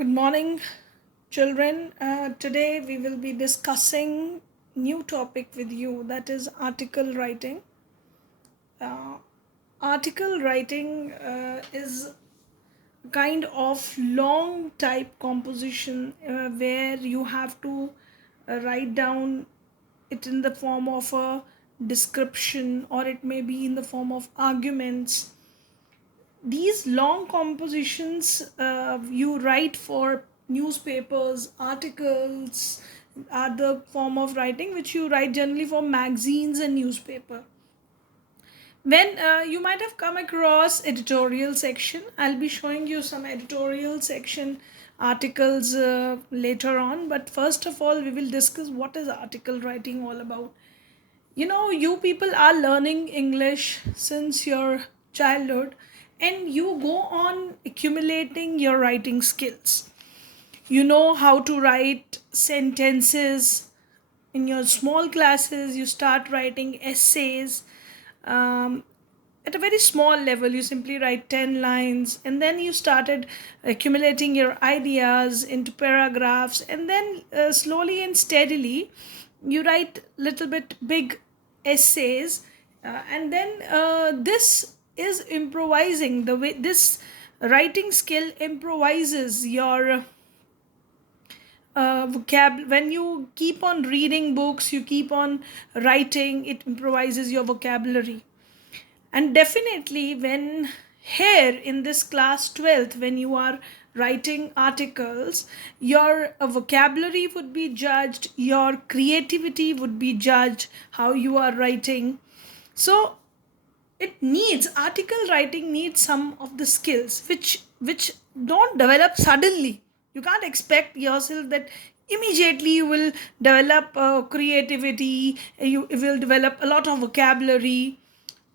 Good morning, children. Today we will be discussing new topic with you, that is article writing. Uh, Article writing is kind of long type composition where you have to write down it in the form of a description, or it may be in the form of arguments. These long compositions you write for newspapers, articles are the form of writing which you write generally for magazines and newspaper. When you might have come across editorial section, I'll be showing you some editorial section articles later on, but first of all we will discuss what is article writing all about. You people are learning English since your childhood, and you go on accumulating your writing skills. You know how to write sentences. In your small classes you start writing essays. um, at a very small level you simply write 10 lines, and then you started accumulating your ideas into paragraphs, and then slowly and steadily you write little bit big essays. And then this is improvising. The way this writing skill improvises your when you keep on reading books, you keep on writing, it improvises your vocabulary. And definitely, when here in this class 12th, when you are writing articles, your vocabulary would be judged, your creativity would be judged, how you are writing. So it needs, article writing needs some of the skills which don't develop suddenly. You can't expect yourself that immediately you will develop creativity, you will develop a lot of vocabulary.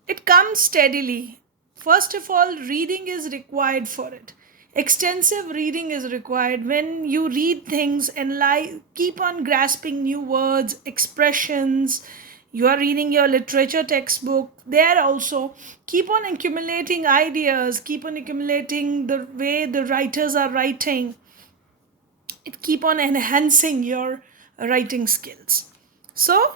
It comes steadily. First of all, reading is required for it. Extensive reading is required. When you read things and keep on grasping new words, expressions, you are reading your literature textbook, there also keep on accumulating ideas, keep on accumulating the way the writers are writing. It keep on enhancing your writing skills. So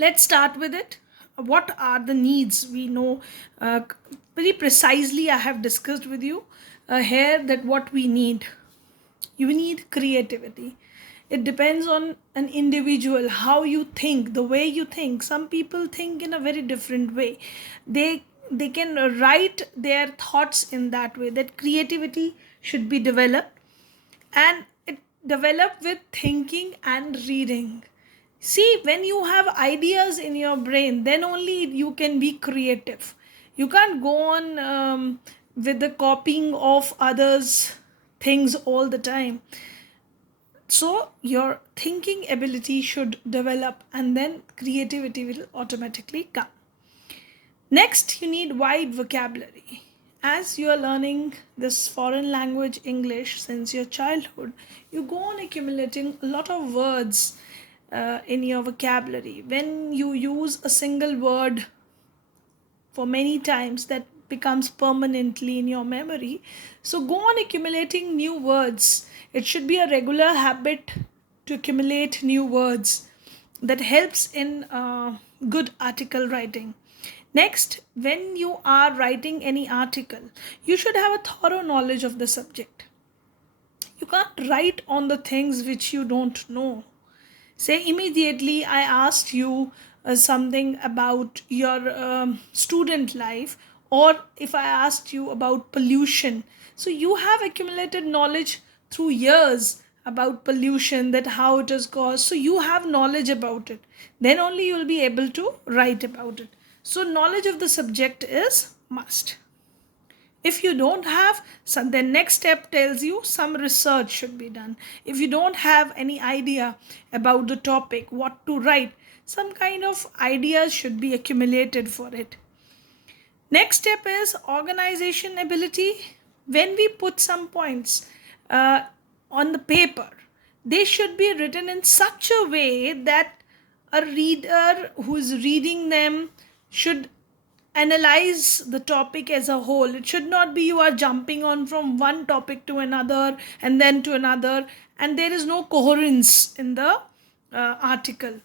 let's start with it. What are the needs? We know very precisely, I have discussed with you here that what we need. You need creativity. It depends on an individual, how you think, the way you think. Some people think in a very different way. They can write their thoughts in that way. That creativity should be developed, and it developed with thinking and reading. See, when you have ideas in your brain, then only you can be creative. You can't go on with the copying of others' things all the time. So, your thinking ability should develop, and then creativity will automatically come. Next, you need wide vocabulary. As you are learning this foreign language English since your childhood, you go on accumulating a lot of words in your vocabulary. When you use a single word for many times, that becomes permanently in your memory. So go on accumulating new words. It should be a regular habit to accumulate new words. That helps in good article writing. Next, when you are writing any article, you should have a thorough knowledge of the subject. You can't write on the things which you don't know. Say immediately I asked you something about your student life, or if I asked you about pollution. So you have accumulated knowledge through years about pollution, that how it is caused. So you have knowledge about it. Then only you will be able to write about it. So knowledge of the subject is must. If you don't have some, then next step tells you some research should be done. If you don't have any idea about the topic, what to write, some kind of ideas should be accumulated for it. Next step is organization ability. When we put some points on the paper, they should be written in such a way that a reader who is reading them should analyze the topic as a whole. It should not be you are jumping on from one topic to another and then to another, and there is no coherence in the article.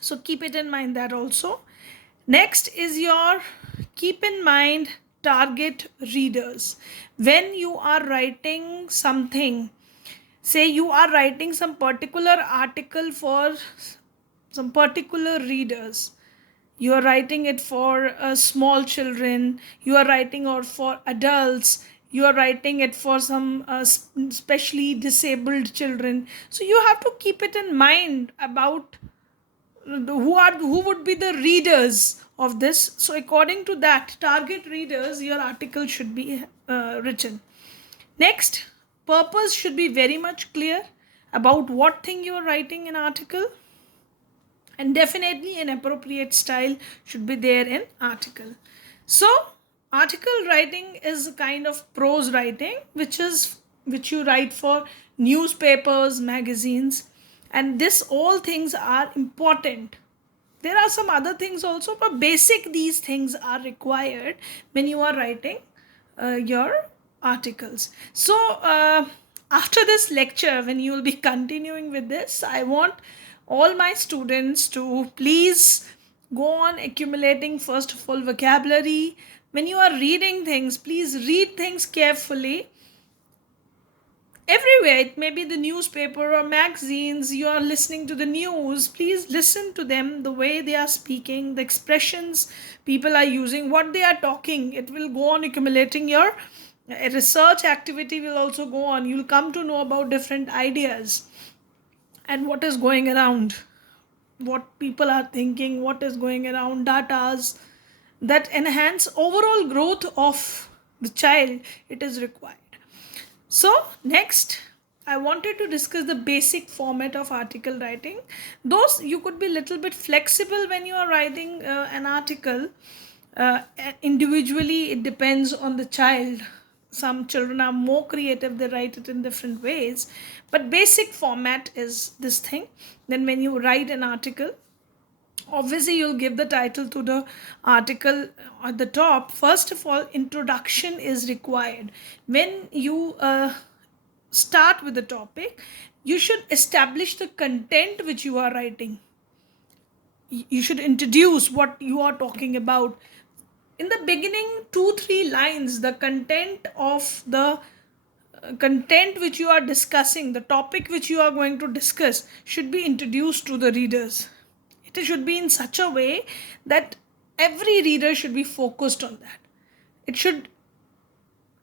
So keep it in mind that also. Next is your keep in mind target readers. When you are writing something, say you are writing some particular article for some particular readers, you are writing it for small children, you are writing or for adults, you are writing it for some specially disabled children, so you have to keep it in mind about who would be the readers of this. So according to that target readers, your article should be written. Next, purpose should be very much clear about what thing you are writing in article, and definitely an appropriate style should be there in article. So article writing is a kind of prose writing which you write for newspapers, magazines, and this all things are important. There are some other things also, but basic these things are required when you are writing your articles. So after this lecture, when you will be continuing with this, I want all my students to please go on accumulating first of all vocabulary. When you are reading things, please read things carefully. Everywhere, it may be the newspaper or magazines, you are listening to the news, please listen to them, the way they are speaking, the expressions people are using, what they are talking. It will go on accumulating. Your research activity will also go on. You'll come to know about different ideas and what is going around, what people are thinking, what is going around, datas that enhance overall growth of the child. It is required. So, next, I wanted to discuss the basic format of article writing. Those you could be a little bit flexible when you are writing an article. Individually, it depends on the child. Some children are more creative, they write it in different ways. But basic format is this thing. Then when you write an article, obviously you'll give the title to the article at the top. First of all, introduction is required. When you start with the topic, you should establish the content which you are writing. You should introduce what you are talking about. In the beginning, 2-3 lines, the content of the content which you are discussing, the topic which you are going to discuss, should be introduced to the readers. It should be in such a way that every reader should be focused on that. It should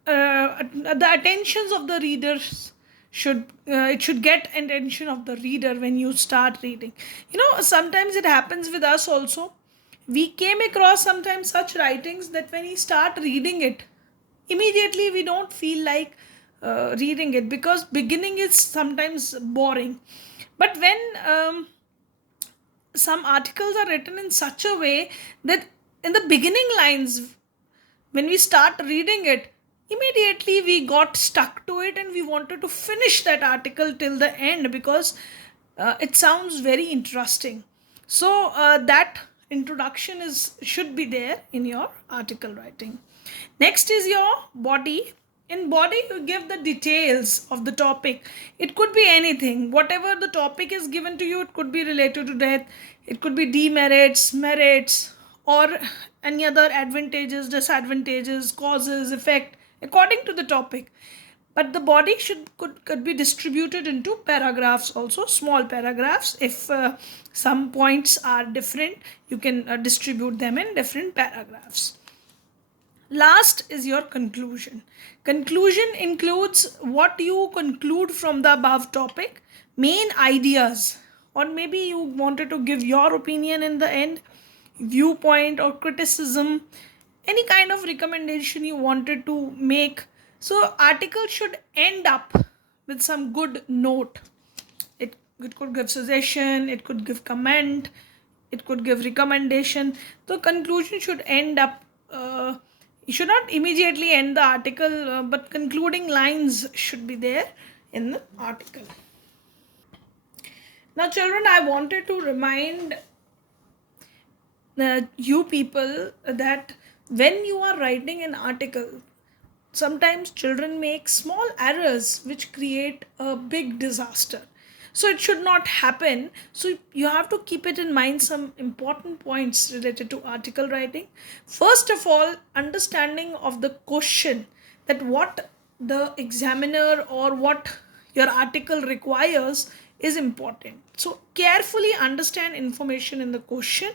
the attentions of the readers should it should get attention of the reader when you start reading. Sometimes it happens with us also. We came across sometimes such writings that when we start reading it, immediately we don't feel like reading it because beginning is sometimes boring. But when some articles are written in such a way that in the beginning lines, when we start reading it, immediately we got stuck to it and we wanted to finish that article till the end because it sounds very interesting. So that introduction is should be there in your article writing. Next is your body. In body, you give the details of the topic. It could be anything. Whatever the topic is given to you, it could be related to death. It could be demerits, merits, or any other advantages, disadvantages, causes, effect, according to the topic. But the body could be distributed into paragraphs also, small paragraphs. If some points are different, you can distribute them in different paragraphs. Last is your conclusion. Conclusion includes what you conclude from the above topic, main ideas, or maybe you wanted to give your opinion in the end, viewpoint or criticism, any kind of recommendation you wanted to make. So, article should end up with some good note. It could give suggestion, it could give comment, it could give recommendation. The conclusion should end up. You should not immediately end the article, but concluding lines should be there in the article. Now, children, I wanted to remind you people that when you are writing an article, sometimes children make small errors which create a big disaster. So it should not happen. So you have to keep it in mind some important points related to article writing. First of all, understanding of the question, that what the examiner or what your article requires is important. So carefully understand information in the question,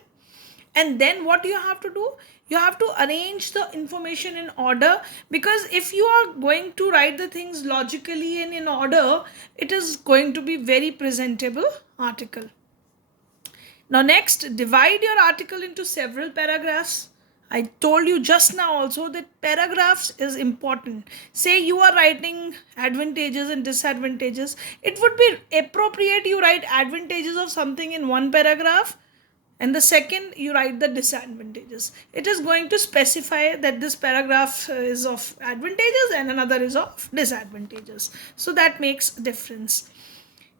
and then what you have to do, you have to arrange the information in order, because if you are going to write the things logically and in order, it is going to be very presentable article. Now next, divide your article into several paragraphs. I told you just now also that paragraphs is important. Say you are writing advantages and disadvantages, it would be appropriate you write advantages of something in one paragraph, and the second you write the disadvantages. It is going to specify that this paragraph is of advantages and another is of disadvantages, so that makes a difference.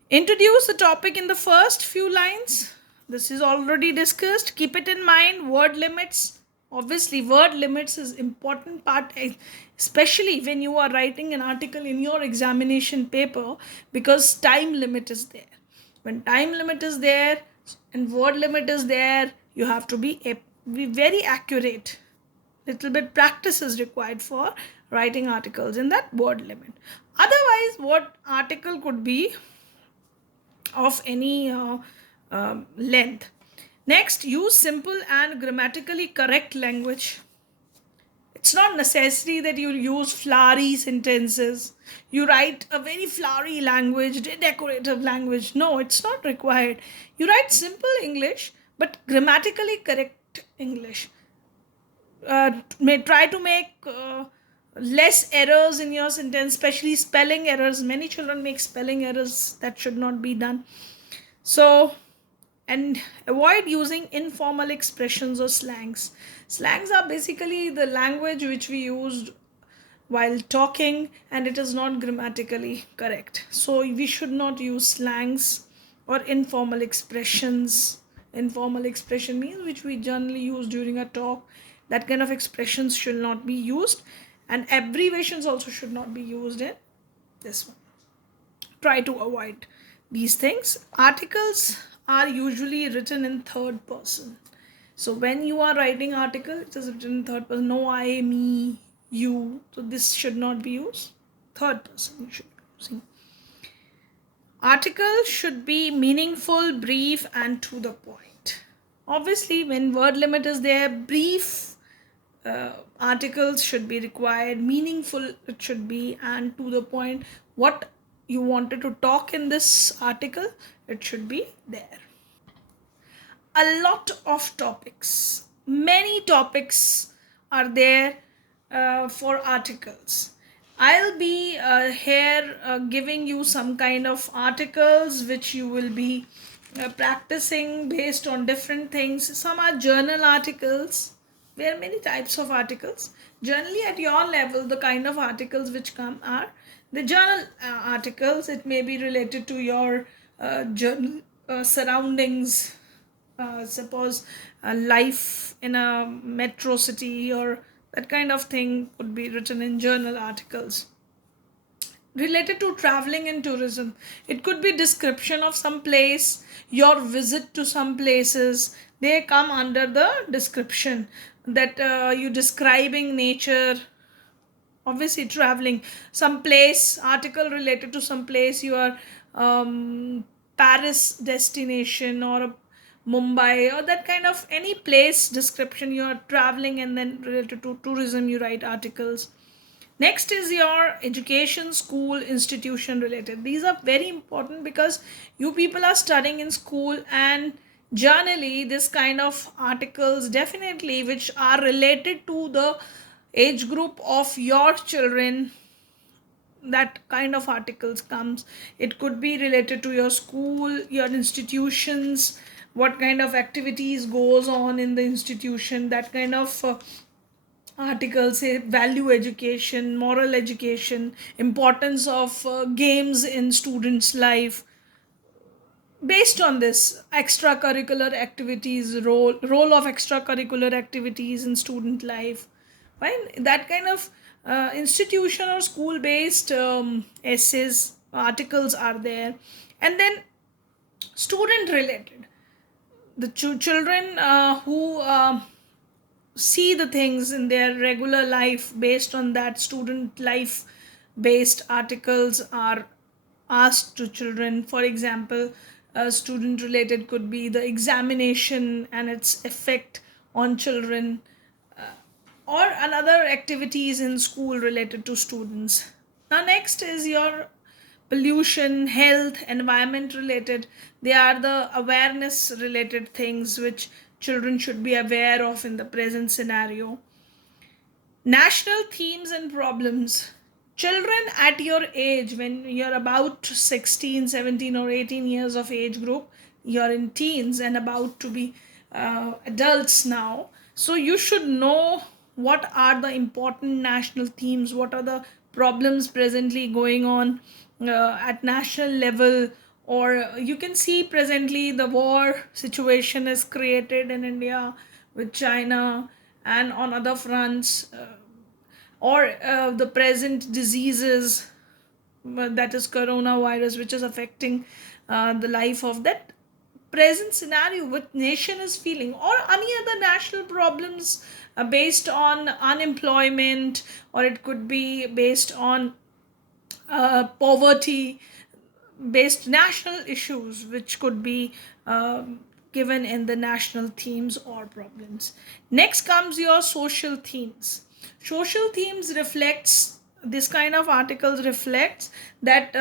Introduce the topic in the first few lines. This is already discussed. Keep it in mind. Word limits. Obviously, word limits is important part, especially when you are writing an article in your examination paper, because time limit is there. When time limit is there and word limit is there, you have to be very accurate. Little bit practice is required for writing articles in that word limit. Otherwise, what article could be of any length. Next, use simple and grammatically correct language. It's not necessary that you use flowery sentences. You write a very flowery language, decorative language. No, it's not required. You write simple English, but grammatically correct English. May try to make less errors in your sentence, especially spelling errors. Many children make spelling errors that should not be done. So, and avoid using informal expressions or slangs. Slangs are basically the language which we use while talking, and it is not grammatically correct. So we should not use slangs or informal expressions. Informal expression means which we generally use during a talk. That kind of expressions should not be used, and abbreviations also should not be used in this one. Try to avoid these things. Articles are usually written in third person. So when you are writing article, it is written in third person. No I, me, you. So this should not be used. Third person you should be using. Article should be meaningful, brief, and to the point. Obviously, when word limit is there, brief articles should be required, meaningful it should be, and to the point. What you wanted to talk in this article, it should be there. A lot of topics, many topics are there for articles. I'll be here giving you some kind of articles which you will be practicing based on different things. Some are journal articles. There are many types of articles. Generally, at your level, the kind of articles which come are the journal articles. It may be related to your journal surroundings, suppose a life in a metro city or that kind of thing could be written in journal articles. Related to traveling and tourism, it could be description of some place, your visit to some places, they come under the description, that you describing nature. Obviously traveling some place, article related to some place, your Paris destination or Mumbai or that kind of any place description, you are traveling, and then related to tourism you write articles. Next is your education, school, institution related. These are very important because you people are studying in school, and generally this kind of articles definitely which are related to the age group of your children, that kind of articles comes. It could be related to your school, your institutions, what kind of activities goes on in the institution, that kind of articles. Say value education, moral education, importance of games in students life, based on this extracurricular activities, role of extracurricular activities in student life, right? That kind of institution or school based essays, articles are there. And then student related, the children who see the things in their regular life based on that student life based articles are asked to children. For example, student related could be the examination and its effect on children, or another activities in school related to students. Now next is your pollution, health, environment related. They are the awareness related things which children should be aware of in the present scenario. National themes and problems. Children at your age, when you're about 16, 17, or 18 years of age group, you're in teens and about to be adults now. So you should know what are the important national themes, what are the problems presently going on at national level. Or you can see presently the war situation is created in India with China and on other fronts. Or the present diseases, that is coronavirus, which is affecting the life of that present scenario what nation is feeling, or any other national problems based on unemployment, or it could be based on poverty based national issues which could be given in the national themes or problems. Next comes your social themes. Social themes reflects, this kind of articles reflects that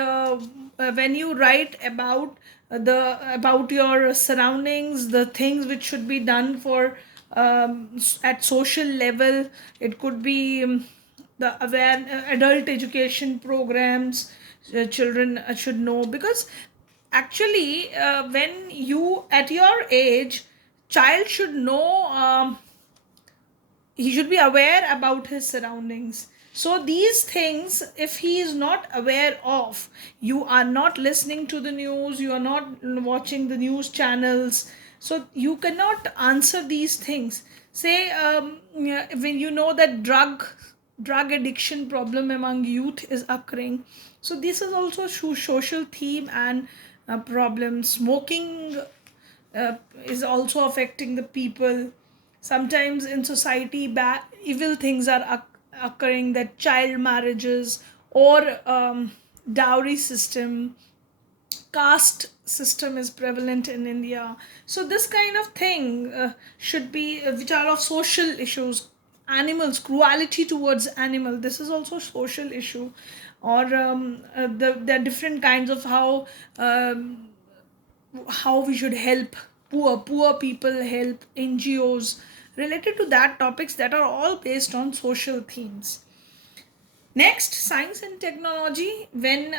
when you write about about your surroundings, the things which should be done for at social level. It could be the aware adult education programs children should know, because actually when you at your age, child should know, he should be aware about his surroundings. So these things, if he is not aware of, you are not listening to the news, you are not watching the news channels, so you cannot answer these things. Say yeah, when you know that drug addiction problem among youth is occurring, so this is also social theme and problem. Smoking is also affecting the people. Sometimes in society evil things are occurring, that child marriages, or dowry system, caste system is prevalent in India. So this kind of thing should be which are of social issues. Animals, cruelty towards animal, this is also social issue. Or there are different kinds of how we should help poor people, help NGOs related to that topics that are all based on social themes. Next, science and technology. When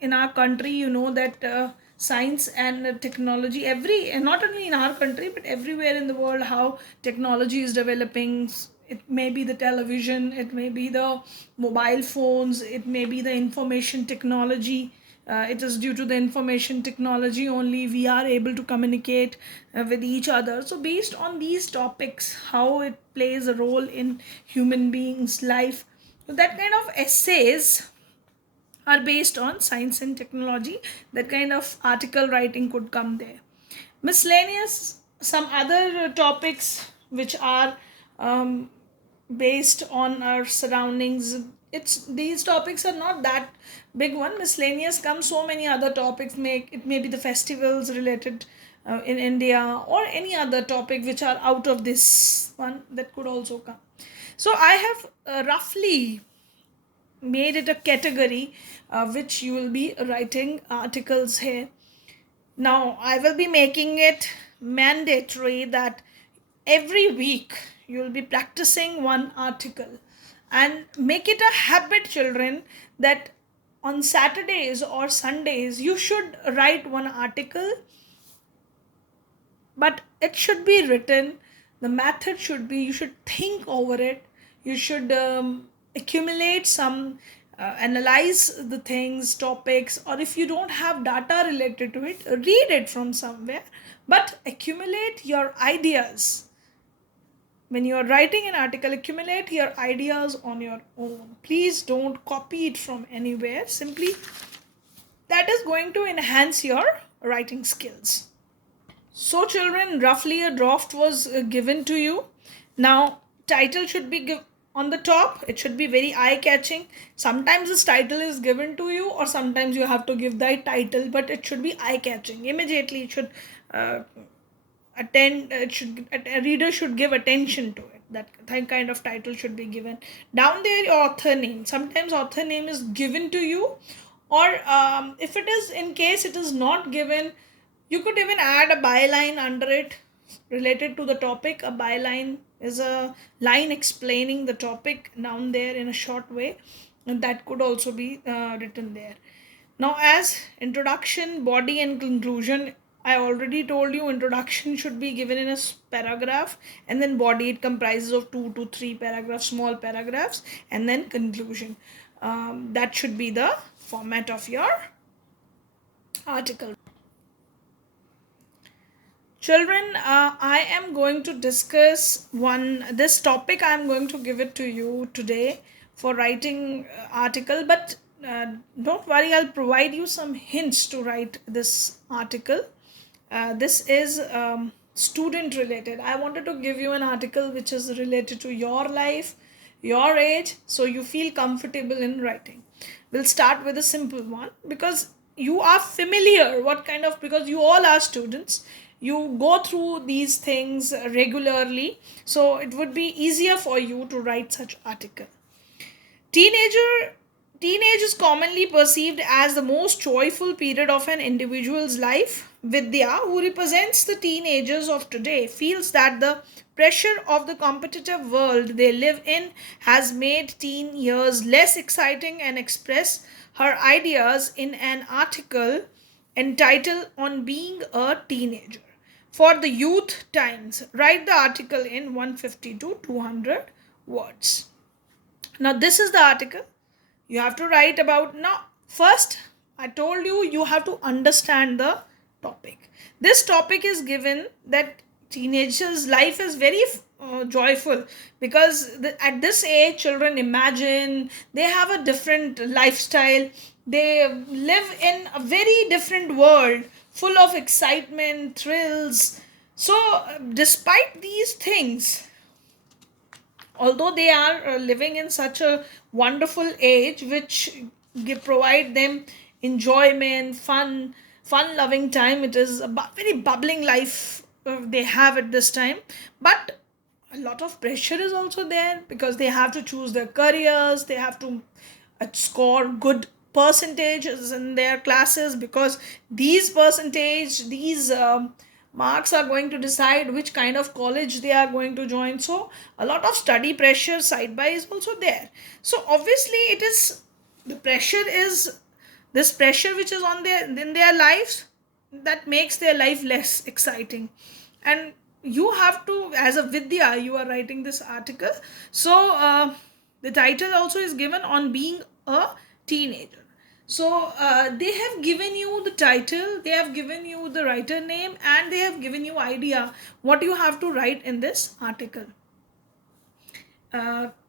in our country, you know that science and technology, every not only in our country but everywhere in the world, how technology is developing. It may be the television, it may be the mobile phones, it may be the information technology. It is due to the information technology only we are able to communicate with each other. So based on these topics, how it plays a role in human beings life, so that kind of essays are based on science and technology. That kind of article writing could come there. Miscellaneous, some other topics which are um, based on our surroundings. It's these topics are not that big one. Miscellaneous comes so many other topics. It may be the festivals related in India, or any other topic which are out of this one that could also come. So I have roughly made it a category which you will be writing articles here. Now I will be making it mandatory that every week you will be practicing one article, and make it a habit, children, that on Saturdays or Sundays you should write one article, but it should be written. The method should be, you should think over it, you should accumulate some analyze the things, topics, or if you don't have data related to it, read it from somewhere, but accumulate your ideas. When you are writing an article, accumulate your ideas on your own. Please don't copy it from anywhere. Simply, that is going to enhance your writing skills. So, children, roughly a draft was given to you. Now, title should be on the top. It should be very eye-catching. Sometimes this title is given to you, or sometimes you have to give that title, but it should be eye-catching. Immediately, it should uh, attend. It should a reader should give attention to it. That kind of title should be given. Down there, your author name. Sometimes author name is given to you, or if it is in case it is not given, you could even add a byline under it related to the topic. A byline is a line explaining the topic down there in a short way, and that could also be written there. Now, as introduction, body, and conclusion, I already told you introduction should be given in a paragraph, and then body, it comprises of 2 to 3 paragraphs, small paragraphs, and then conclusion. That should be the format of your article. Children, I am going to discuss this topic. I am going to give it to you today for writing article, but don't worry, I'll provide you some hints to write this article. This is student related. I wanted to give you an article which is related to your life, your age, so you feel comfortable in writing. We'll start with a simple one because you are familiar because you all are students, you go through these things regularly, so it would be easier for you to write such article. Teenager Teenage is commonly perceived as the most joyful period of an individual's life. Vidya, who represents the teenagers of today, feels that the pressure of the competitive world they live in has made teen years less exciting and express her ideas in an article entitled On Being a Teenager. For the Youth Times, write the article in 150 to 200 words. Now, this is the article you have to write about. Now, first, I told you you have to understand the topic. This topic is given that teenagers' life is very joyful because at this age, children imagine they have a different lifestyle. They live in a very different world full of excitement, thrills. So, despite these things, although they are living in such a wonderful age which provide them enjoyment, fun loving time, it is a very bubbling life they have at this time, but a lot of pressure is also there because they have to choose their careers, they have to score good percentages in their classes because these marks are going to decide which kind of college they are going to join. So a lot of study pressure side by is also there. So obviously it is the pressure is this pressure which is on their in their lives that makes their life less exciting. And you have to, as a Vidya, you are writing this article, so the title also is given On Being a Teenager. So they have given you the title, they have given you the writer name, and they have given you idea what you have to write in this article.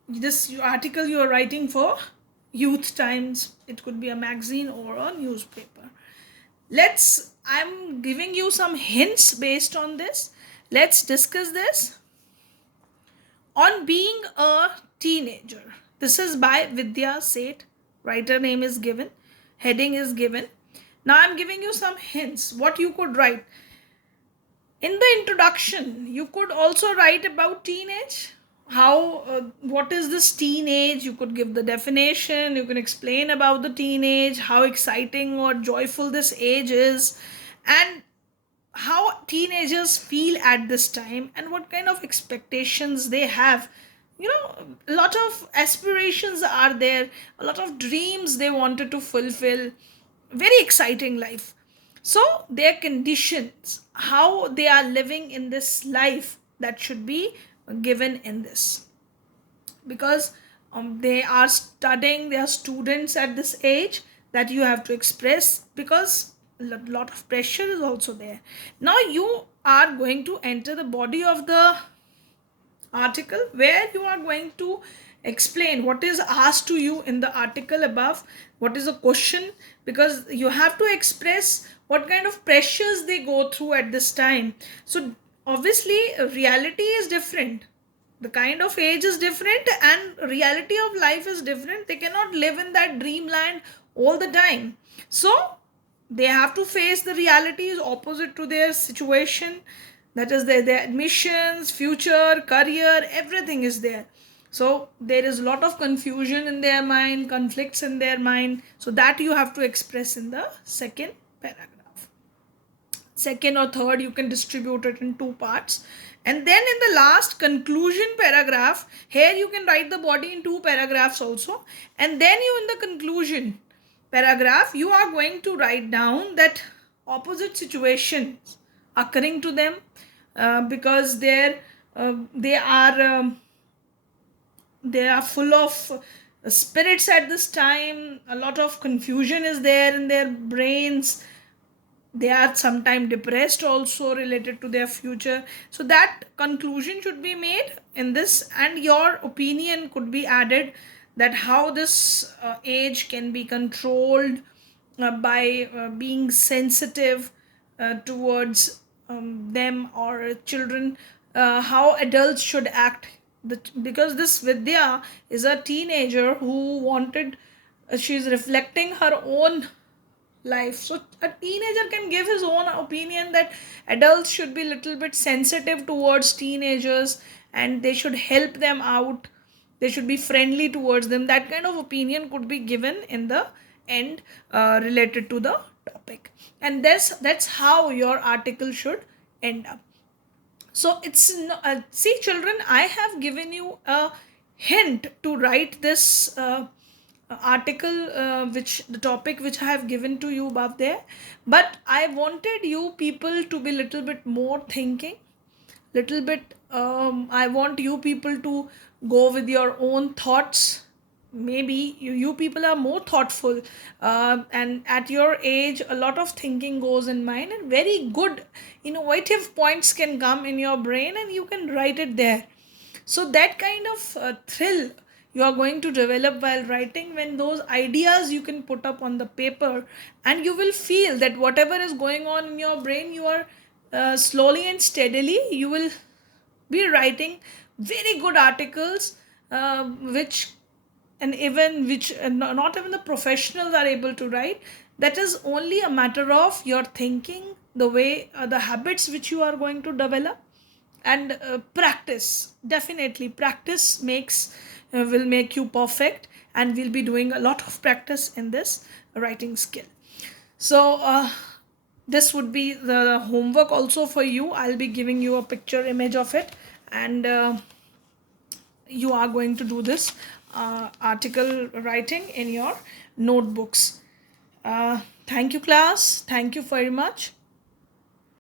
This article you are writing for Youth Times. It could be a magazine or a newspaper. I'm giving you some hints based on this. Let's discuss this. On Being a Teenager. This is by Vidya Seth. Writer name is given. Heading is given. Now I'm giving you some hints what you could write. In the introduction, you could also write about teenage. What is this teenage? You could give the definition. You can explain about the teenage, how exciting or joyful this age is, and how teenagers feel at this time and what kind of expectations they have. A lot of aspirations are there, a lot of dreams they wanted to fulfill, very exciting life. So their conditions, how they are living in this life, that should be given in this, because they are studying, they are students at this age, that you have to express, because a lot of pressure is also there. Now you are going to enter the body of the article, where you are going to explain what is asked to you in the article above, what is the question, because you have to express what kind of pressures they go through at this time. So obviously reality is different, the kind of age is different, and reality of life is different. They cannot live in that dreamland all the time. So they have to face the realities opposite to their situation, that is their admissions, future, career, everything is there. So there is a lot of confusion in their mind, conflicts in their mind, so that you have to express in the second paragraph. Second or third, you can distribute it in two parts. And then in the last conclusion paragraph, here you can write the body in two paragraphs also. And then you, in the conclusion paragraph, you are going to write down that opposite situations occurring to them, because they are they are full of spirits at this time. A lot of confusion is there in their brains. They are sometimes depressed also, related to their future. So that conclusion should be made in this, and your opinion could be added, that how this age can be controlled by being sensitive towards them or children, how adults should act. Because this Vidya is a teenager who wanted, she's reflecting her own life. So a teenager can give his own opinion that adults should be little bit sensitive towards teenagers, and they should help them out, they should be friendly towards them. That kind of opinion could be given in the end, related to the topic. And that's how your article should end up. So it's see children, I have given you a hint to write this article, which the topic which I have given to you above there, but I wanted you people to be little bit more thinking, little bit I want you people to go with your own thoughts. Maybe you people are more thoughtful, and at your age a lot of thinking goes in mind, and very good innovative points can come in your brain, and you can write it there. So that kind of thrill you are going to develop while writing, when those ideas you can put up on the paper, and you will feel that whatever is going on in your brain, you are slowly and steadily you will be writing very good articles, which and even which not even the professionals are able to write. That is only a matter of your thinking, the way the habits which you are going to develop, and practice. Definitely practice makes will make you perfect, and we'll be doing a lot of practice in this writing skill. So this would be the homework also for you. I'll be giving you a picture image of it, and you are going to do this article writing in your notebooks. Thank you class, thank you very much.